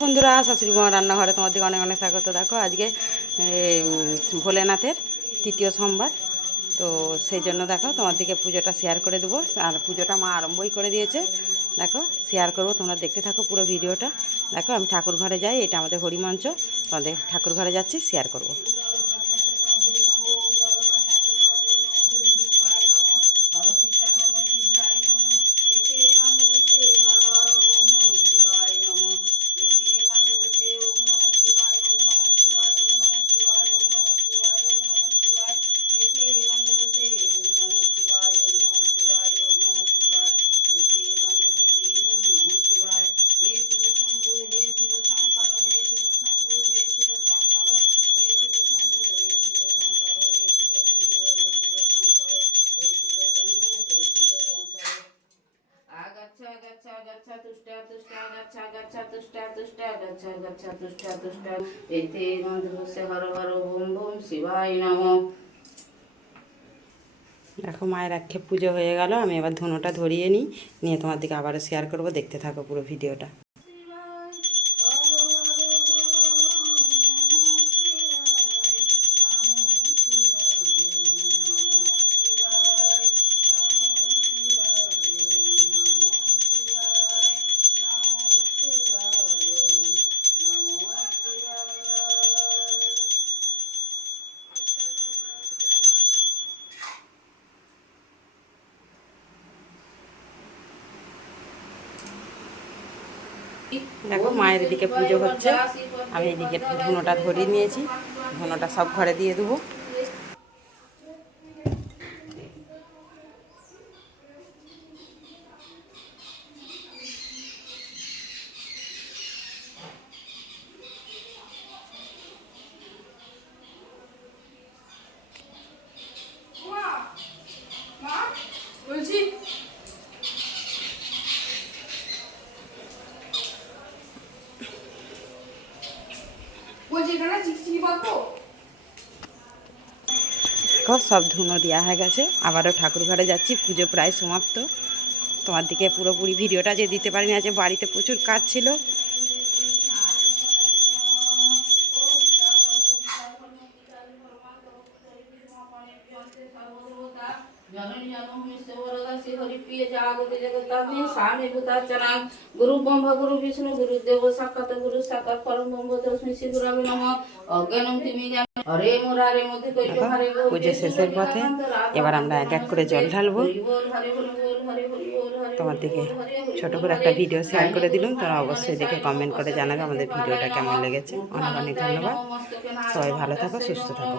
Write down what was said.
বন্ধুরা, শাশুড়ি মা রান্নাঘরে তোমাদেরকে অনেক অনেক স্বাগত। দেখো আজকে ভোলেনাথের তৃতীয় সোমবার, তো সেই জন্য দেখো তোমাদেরকে পুজোটা শেয়ার করে দেবো। আর পুজোটা মা আরম্ভই করে দিয়েছে, দেখো শেয়ার করবো, তোমরা দেখতে থাকো পুরো ভিডিওটা। দেখো আমি ঠাকুর ঘরে যাই, এটা আমাদের হরিমঞ্চ, তোমাদের ঠাকুর ঘরে যাচ্ছি, শেয়ার করবো। এতে গন্ধবসে হর হর ওম ওম শিবায় নমঃ। দেখো মায়ের আক্ষেপ পুজো হয়ে গেল, আমি এবার ধুনোটা ধরিয়ে নিয়ে তোমার দিকে আবারও শেয়ার করবো, দেখতে থাকো পুরো ভিডিওটা। দেখো মায়ের এদিকে পুজো হচ্ছে, আমি এদিকে ধুনোটা ধরিয়ে নিয়েছি, ধুনোটা সব ঘরে দিয়ে দেবো। সব ধুনো দেওয়া হয়ে গেছে, আবারও ঠাকুর ঘরে যাচ্ছি, পুজো প্রায় সমাপ্ত। তোমার দিকে পুরোপুরি ভিডিওটা যে দিতে পারিনি, আজ বাড়িতে প্রচুর কাজ ছিল। গুরু ব্রহ্মা গুরু বিষ্ণু গুরুদেব সাক্ষাৎ গুরু সাক্ষাৎ পরম ব্রহ্ম তস্মৈ শ্রী গুরবে নমঃ। অজ্ঞানং তিমি জ্ঞানং হরে মুরারে মধ্যে কৈত হরে গো। পুজো শেষের পথে এবার আমরা এক এক করে জল ঢালবো। তোমার দিকে ছোট করে একটা ভিডিও শেয়ার করে দিলাম, তোমরা অবশ্যই দেখে কমেন্ট করে জানাবে আমাদের ভিডিওটা কেমন লেগেছে। অনেক অনেক ধন্যবাদ, সবাই ভালো থাকো, সুস্থ থাকো।